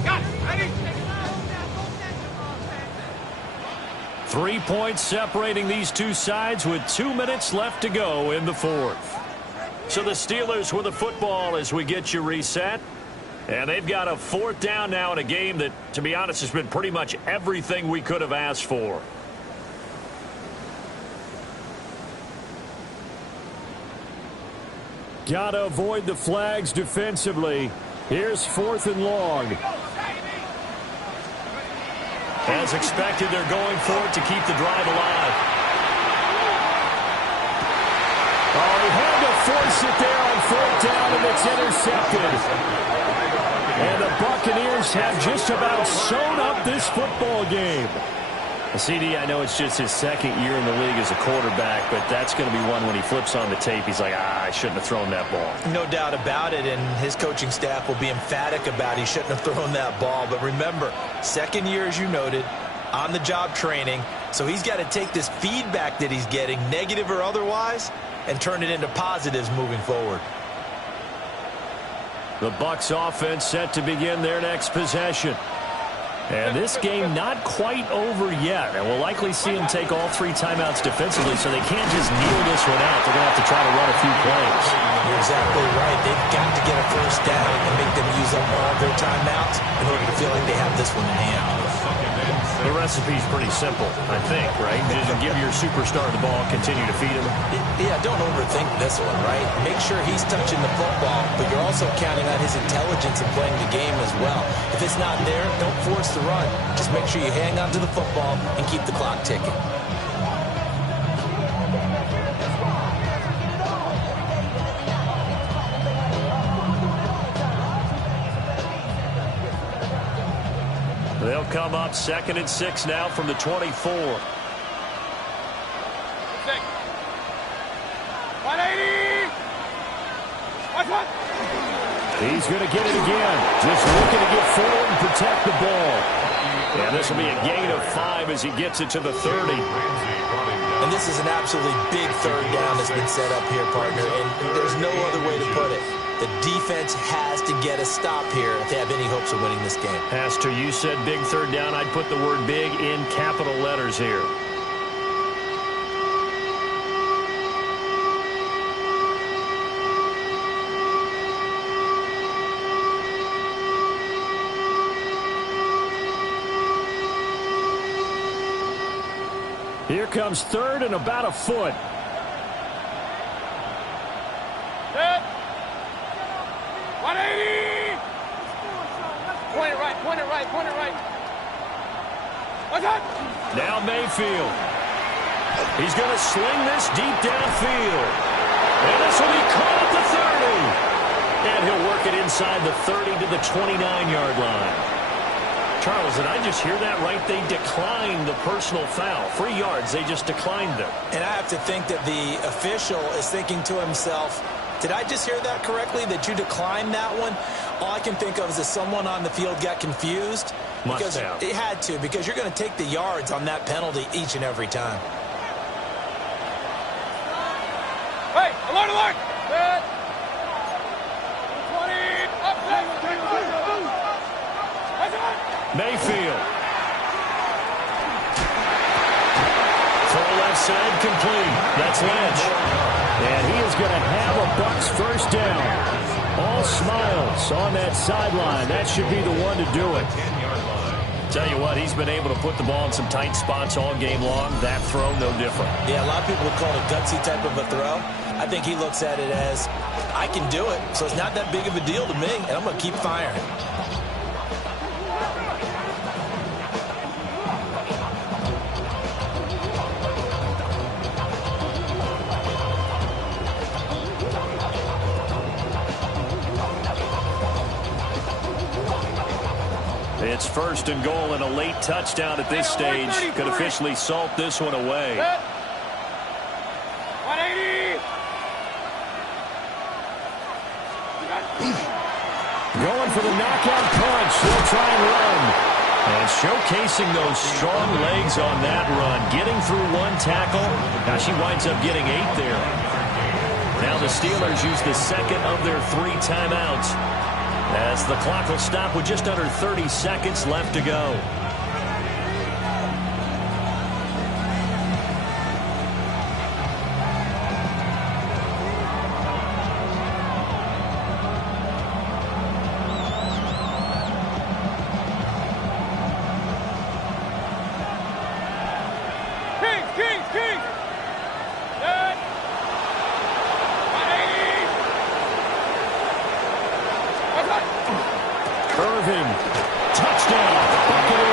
Got it. Ready? 3 points separating these two sides with 2 minutes left to go in the fourth. So the Steelers with the football as we get you reset. And they've got a fourth down now in a game that, to be honest, has been pretty much everything we could have asked for. Got to avoid the flags defensively. Here's 4th and long. As expected, they're going for it to keep the drive alive. Oh, he had to force it there on 4th down, and it's intercepted. And the Buccaneers have just about sewn up this football game. CD, I know it's just his second year in the league as a quarterback, but that's going to be one when he flips on the tape. He's like, I shouldn't have thrown that ball. No doubt about it, and his coaching staff will be emphatic about he shouldn't have thrown that ball. But remember, second year, as you noted, on-the-job training, so he's got to take this feedback that he's getting, negative or otherwise, and turn it into positives moving forward. The Bucs offense set to begin their next possession. And this game not quite over yet. And we'll likely see them take all 3 timeouts defensively, so they can't just kneel this one out. They're going to have to try to run a few plays. You're exactly right. They've got to get a first down and make them use up all their timeouts in order to feel like they have this one in hand. The recipe's pretty simple, I think, right? Just give your superstar the ball, continue to feed him. Yeah, don't overthink this one, right? Make sure he's touching the football, but you're also counting on his intelligence in playing the game as well. If it's not there, don't force the run. Just make sure you hang on to the football and keep the clock ticking. They'll come up 2nd and 6 now from the 24. 180. Watch. He's going to get it again. Just looking to get forward and protect the ball. And this will be a gain of 5 as he gets it to the 30. And this is an absolutely big third down that's been set up here, partner, and there's no other way to put it. The defense has to get a stop here if they have any hopes of winning this game. Pastor, you said big third down. I'd put the word big in capital letters here. Here comes third and about a foot. Set. 180. Point it right, point it right, point it right. What's up? Now Mayfield. He's going to sling this deep downfield. And this will be caught at the 30. And he'll work it inside the 30 to the 29-yard line. Charles, did I just hear that right? They declined the personal foul. 3 yards, they just declined them. And I have to think that the official is thinking to himself, did I just hear that correctly, that you declined that one? All I can think of is that someone on the field got confused. Must have. It had to, because you're going to take the yards on that penalty each and every time. Hey, alert, alert! Set. 20. Up, Mayfield. Throw left side complete. That's Lynch. And he is going to have a Bucs first down. All smiles on that sideline. That should be the one to do it. Tell you what, he's been able to put the ball in some tight spots all game long. That throw, no different. Yeah, a lot of people would call it a gutsy type of a throw. I think he looks at it as, I can do it, so it's not that big of a deal to me, and I'm going to keep firing. It's first and goal and a late touchdown at this stage. Could officially salt this one away. 180. Going for the knockout punch. He'll try and run. And showcasing those strong legs on that run. Getting through one tackle. Now she winds up getting 8 there. Now the Steelers use the second of their 3 timeouts, as the clock will stop with just under 30 seconds left to go. Kings! Set. 180. What's up? Irving. Touchdown. BigQadeer.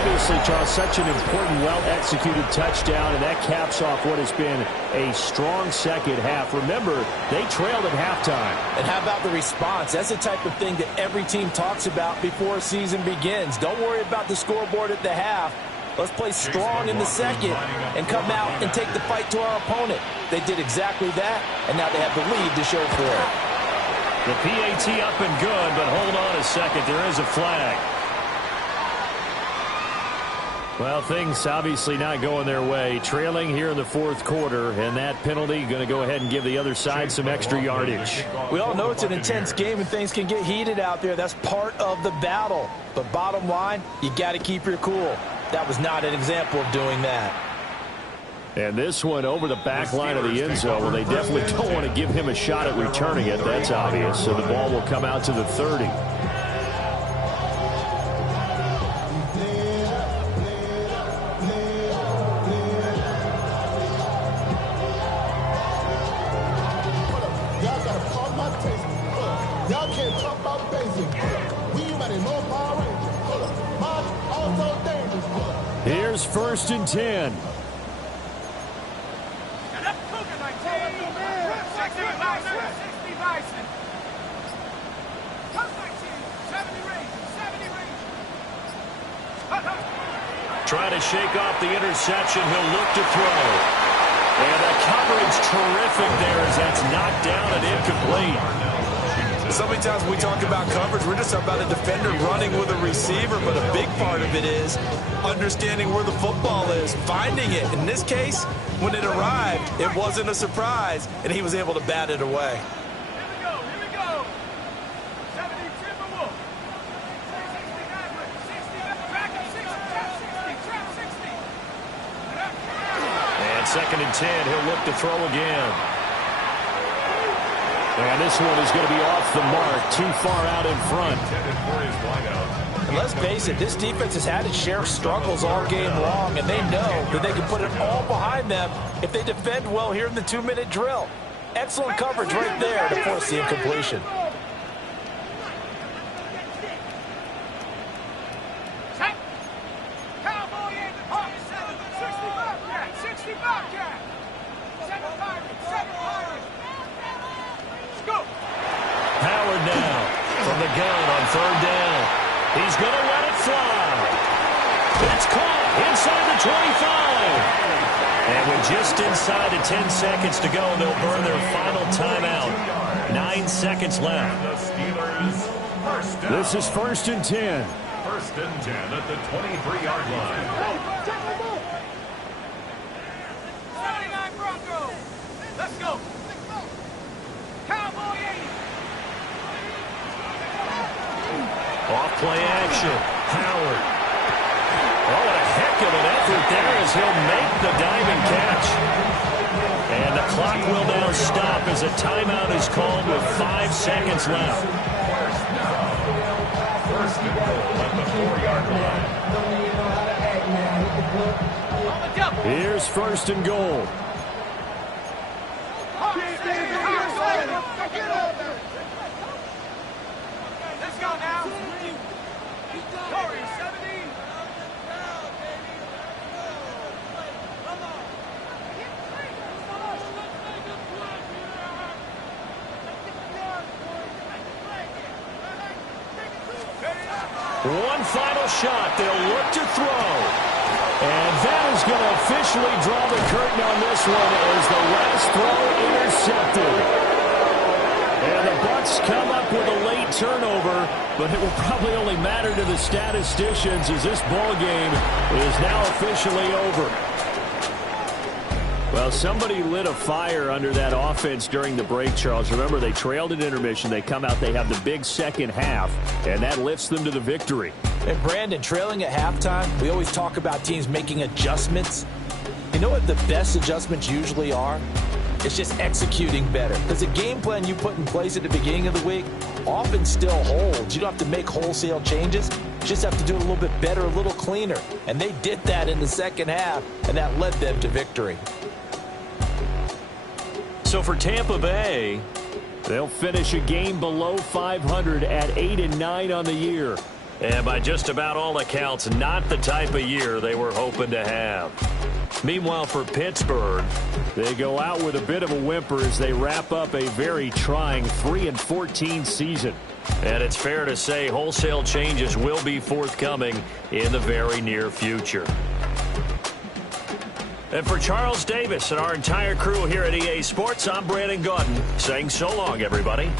Obviously, Charles, such an important, well-executed touchdown, and that caps off what has been a strong second half. Remember, they trailed at halftime. And how about the response? That's the type of thing that every team talks about before a season begins. Don't worry about the scoreboard at the half. Let's play strong in the second and come out and take the fight to our opponent. They did exactly that, and now they have the lead to show for it. The PAT up and good, but hold on a second. There is a flag. Well, things obviously not going their way. Trailing here in the fourth quarter, and that penalty going to go ahead and give the other side some extra yardage. We all know it's an intense game and things can get heated out there. That's part of the battle. But bottom line, you got to keep your cool. That was not an example of doing that. And this one over the back line of the end zone. Well, they definitely don't want to give him a shot at returning it. That's obvious. So the ball will come out to the 30. Y'all can't talk about basic. We ready more Power Rangers. Mine also dangerous. Here's first and 10. Trying to shake off the interception. He'll look to throw. And the coverage terrific there as that's knocked down and incomplete. So many times when we talk about coverage, we're just about a defender running with a receiver, but a big part of it is understanding where the football is, finding it. In this case, when it arrived, it wasn't a surprise, and he was able to bat it away. Here we go. 70, Timberwolf. 60. And second and 10, he'll look to throw again. And this one is going to be off the mark, too far out in front. And let's face it, this defense has had its share of struggles all game long, and they know that they can put it all behind them if they defend well here in the 2-minute drill. Excellent coverage right there to force the incompletion. Howard now from the gun on third down. He's going to let it fly. It's caught inside the 25. And with just inside of 10 seconds to go, they'll burn their final timeout. 9 seconds left. This is 1st and 10. 1st and 10 at the 23-yard line. 79 Broncos. Let's go. Cowboy 80. Off-play action. Howard. Oh, what a heck of an effort there as he'll make the diving catch. And the clock will now stop as a timeout is called with 5 seconds left. First and goal at the 4-yard line. Here's 1st and goal. Let's go now. Corey, 70. One final shot. They'll look to throw. And that is going to officially draw the curtain on this one as the last throw intercepted. And the Bucs come up with a late turnover, but it will probably only matter to the statisticians as this ball game is now officially over. Well, somebody lit a fire under that offense during the break, Charles. Remember, they trailed at intermission. They come out, they have the big second half, and that lifts them to the victory. And Brandon, trailing at halftime, we always talk about teams making adjustments. You know what the best adjustments usually are? It's just executing better. Because the game plan you put in place at the beginning of the week often still holds. You don't have to make wholesale changes. You just have to do it a little bit better, a little cleaner. And they did that in the second half, and that led them to victory. So for Tampa Bay, they'll finish a game below 500 at 8-9 on the year. And by just about all accounts, not the type of year they were hoping to have. Meanwhile, for Pittsburgh, they go out with a bit of a whimper as they wrap up a very trying 3-14 season. And it's fair to say wholesale changes will be forthcoming in the very near future. And for Charles Davis and our entire crew here at EA Sports, I'm Brandon Gaudin saying so long, everybody.